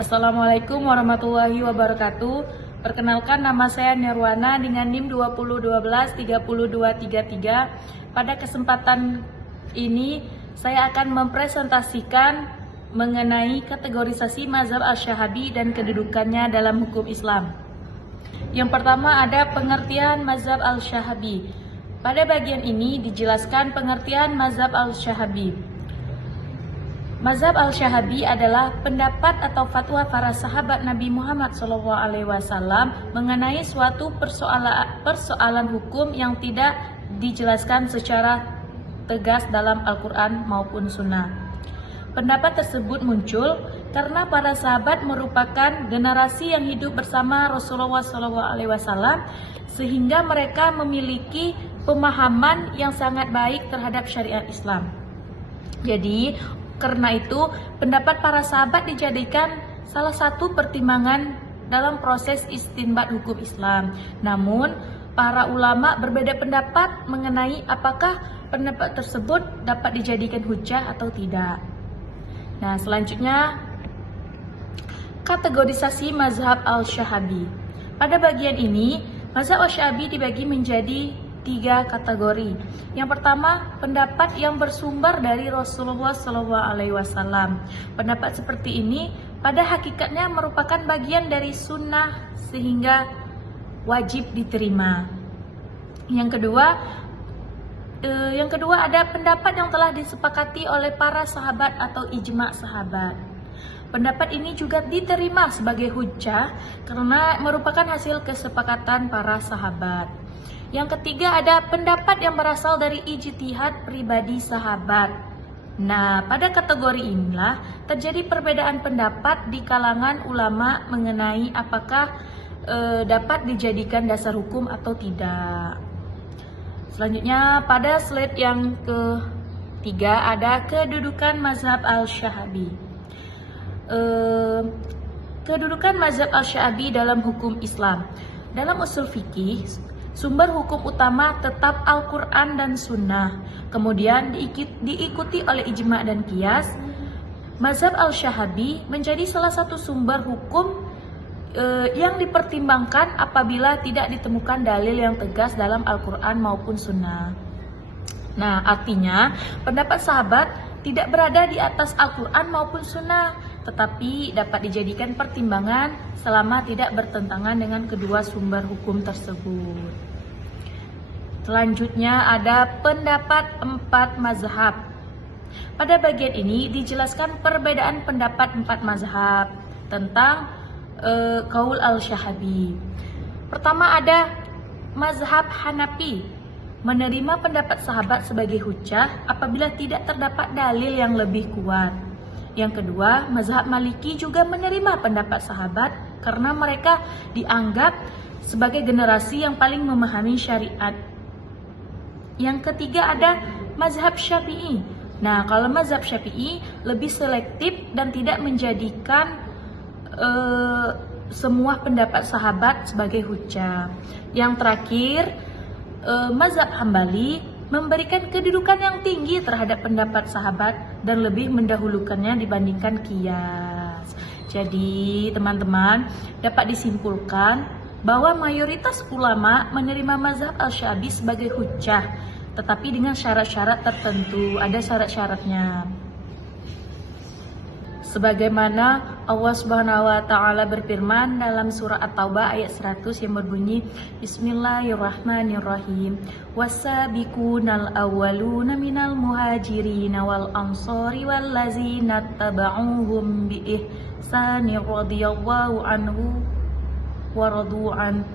Assalamualaikum warahmatullahi wabarakatuh. Perkenalkan, nama saya Nirwana dengan NIM 2012-3233. Pada kesempatan ini saya akan mempresentasikan mengenai kategorisasi mazhab Asy-Syahabi dan kedudukannya dalam hukum Islam. Yang pertama ada pengertian mazhab Asy-Syahabi. Pada bagian ini dijelaskan pengertian mazhab Asy-Syahabi. Mazhab Asy-Syahabi adalah pendapat atau fatwa para sahabat Nabi Muhammad SAW mengenai suatu persoalan hukum yang tidak dijelaskan secara tegas dalam Al-Quran maupun Sunnah. Pendapat tersebut muncul karena para sahabat merupakan generasi yang hidup bersama Rasulullah SAW, sehingga mereka memiliki pemahaman yang sangat baik terhadap syariat Islam. Jadi, karena itu, pendapat para sahabat dijadikan salah satu pertimbangan dalam proses istinbat hukum Islam. Namun, para ulama berbeda pendapat mengenai apakah pendapat tersebut dapat dijadikan hujjah atau tidak. Nah, selanjutnya, kategorisasi mazhab Asy-Syahabi. Pada bagian ini, mazhab Asy-Syahabi dibagi menjadi 3 kategori. Yang pertama, pendapat yang bersumber dari Rasulullah SAW. Pendapat seperti ini pada hakikatnya merupakan bagian dari sunnah sehingga wajib diterima. Yang kedua ada pendapat yang telah disepakati oleh para sahabat atau ijma' sahabat. Pendapat ini juga diterima sebagai hujjah karena merupakan hasil kesepakatan para sahabat. Yang ketiga ada pendapat yang berasal dari ijtihad pribadi sahabat. Nah, pada kategori inilah terjadi perbedaan pendapat di kalangan ulama mengenai apakah dapat dijadikan dasar hukum atau tidak. Selanjutnya pada slide yang ketiga ada kedudukan mazhab Asy-Syahabi. Kedudukan mazhab Asy-Syahabi dalam hukum Islam. Dalam usul fikih, sumber hukum utama tetap Al-Quran dan Sunnah, kemudian diikuti oleh ijma' dan qiyas. Mazhab Asy-Syahabi menjadi salah satu sumber hukum yang dipertimbangkan apabila tidak ditemukan dalil yang tegas dalam Al-Quran maupun Sunnah. Nah, artinya pendapat sahabat tidak berada di atas Al-Quran maupun Sunnah, tetapi dapat dijadikan pertimbangan selama tidak bertentangan dengan kedua sumber hukum tersebut. Selanjutnya ada pendapat 4 mazhab. Pada bagian ini dijelaskan perbedaan pendapat 4 mazhab tentang qaul Asy-Syahabi. Pertama ada mazhab Hanafi, menerima pendapat sahabat sebagai hujjah apabila tidak terdapat dalil yang lebih kuat. Yang kedua, mazhab Maliki juga menerima pendapat sahabat karena mereka dianggap sebagai generasi yang paling memahami syariat. Yang ketiga ada mazhab Syafi'i. Nah, kalau mazhab Syafi'i lebih selektif dan tidak menjadikan semua pendapat sahabat sebagai hujjah. Yang terakhir, mazhab Hambali memberikan kedudukan yang tinggi terhadap pendapat sahabat dan lebih mendahulukannya dibandingkan qiyas. Jadi, teman-teman, dapat disimpulkan bahwa mayoritas ulama menerima mazhab Asy-Syahabi sebagai hujjah, tetapi dengan syarat-syarat tertentu. Ada syarat-syaratnya. Sebagaimana Allah Subhanahu wa taala berfirman dalam surah At-Taubah ayat 100 yang berbunyi Bismillahirrahmanirrahim. Wasabiqunal awwaluna minal muhajirin wal ansari wallazina tabauhum bi ihsani radhiyallahu anhu wa radu'an.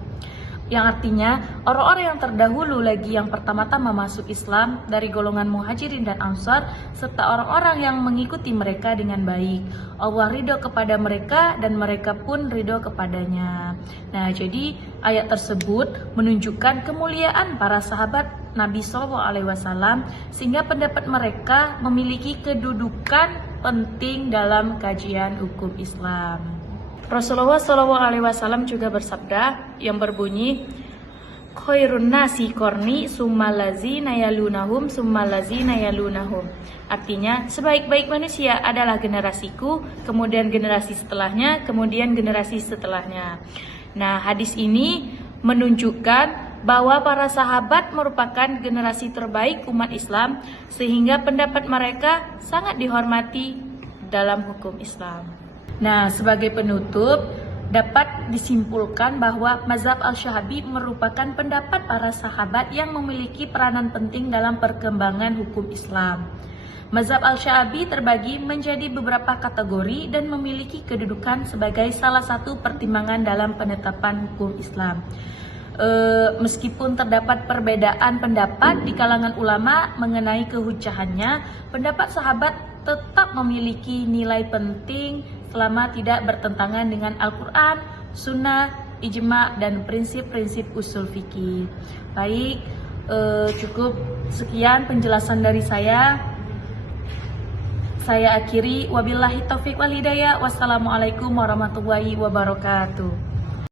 Yang artinya orang-orang yang terdahulu lagi yang pertama-tama masuk Islam dari golongan muhajirin dan ansar serta orang-orang yang mengikuti mereka dengan baik. Allah ridho kepada mereka dan mereka pun ridho kepadanya. Nah, jadi ayat tersebut menunjukkan kemuliaan para sahabat Nabi SAW sehingga pendapat mereka memiliki kedudukan penting dalam kajian hukum Islam. Rasulullah SAW juga bersabda yang berbunyi, Khairun nasi korni summallazina yalunahum summallazina yalunahum. Artinya, sebaik-baik manusia adalah generasiku, kemudian generasi setelahnya, kemudian generasi setelahnya. Nah, hadis ini menunjukkan bahwa para sahabat merupakan generasi terbaik umat Islam, sehingga pendapat mereka sangat dihormati dalam hukum Islam. Nah, sebagai penutup, dapat disimpulkan bahwa mazhab Al-Syahabi merupakan pendapat para sahabat yang memiliki peranan penting dalam perkembangan hukum Islam. Mazhab Al-Syahabi terbagi menjadi beberapa kategori dan memiliki kedudukan sebagai salah satu pertimbangan dalam penetapan hukum Islam. Meskipun terdapat perbedaan pendapat di kalangan ulama mengenai kehujahannya, pendapat sahabat tetap memiliki nilai penting selama tidak bertentangan dengan Al-Quran, Sunnah, Ijma, dan prinsip-prinsip usul fikih. Baik, cukup sekian penjelasan dari saya. Saya akhiri, wabillahi taufiq wal hidayah. Wassalamualaikum warahmatullahi wabarakatuh.